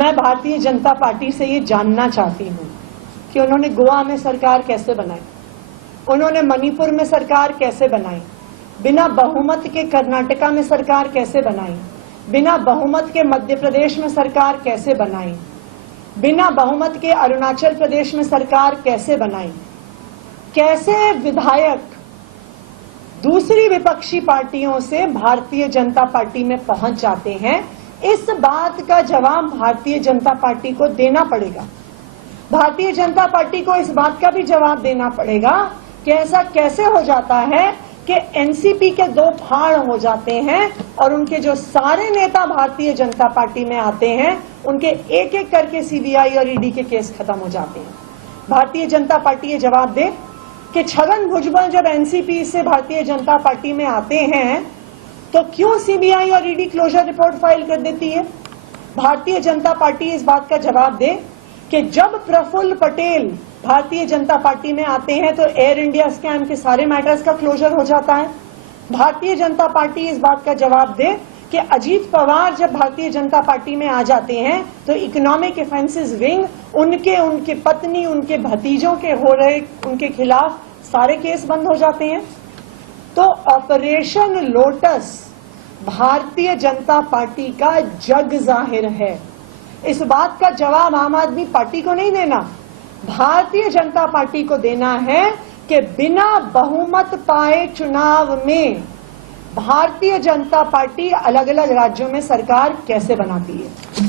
मैं भारतीय जनता पार्टी से ये जानना चाहती हूँ कि उन्होंने गोवा में सरकार कैसे बनाई, उन्होंने मणिपुर में सरकार कैसे बनाई, बिना बहुमत के कर्नाटका में सरकार कैसे बनाई, बिना बहुमत के मध्य प्रदेश में सरकार कैसे बनाई, बिना बहुमत के अरुणाचल प्रदेश में सरकार कैसे बनाई, कैसे विधायक दूसरी विपक्षी पार्टियों से भारतीय जनता पार्टी में पहुंच जाते हैं। इस बात का जवाब भारतीय जनता पार्टी को देना पड़ेगा। भारतीय जनता पार्टी को इस बात का भी जवाब देना पड़ेगा कि ऐसा कैसे हो जाता है कि एनसीपी के दो फाड़ हो जाते हैं और उनके जो सारे नेता भारतीय जनता पार्टी में आते हैं उनके एक एक करके सीबीआई और ईडी के केस खत्म हो जाते हैं। भारतीय जनता पार्टी ये जवाब दे कि छगन भुजबल जब एनसीपी से भारतीय जनता पार्टी में आते हैं तो क्यों सीबीआई और ईडी क्लोजर रिपोर्ट फाइल कर देती है। भारतीय जनता पार्टी इस बात का जवाब दे कि जब प्रफुल्ल पटेल भारतीय जनता पार्टी में आते हैं तो एयर इंडिया स्कैम के सारे मैटर्स का क्लोजर हो जाता है। भारतीय जनता पार्टी इस बात का जवाब दे कि अजीत पवार जब भारतीय जनता पार्टी में आ जाते हैं तो इकोनॉमिक ऑफेंसेस विंग उनके पत्नी उनके भतीजों के हो रहे उनके खिलाफ सारे केस बंद हो जाते हैं। तो operation lotus Bharatiya Janata party का जग जाहिर है। इस बात का जवाब आम आदमी पार्टी को नहीं देना, भारतीय जनता पार्टी को देना है कि बिना बहुमत पाए चुनाव में भारतीय जनता पार्टी अलग अलग राज्यों में सरकार कैसे बनाती है।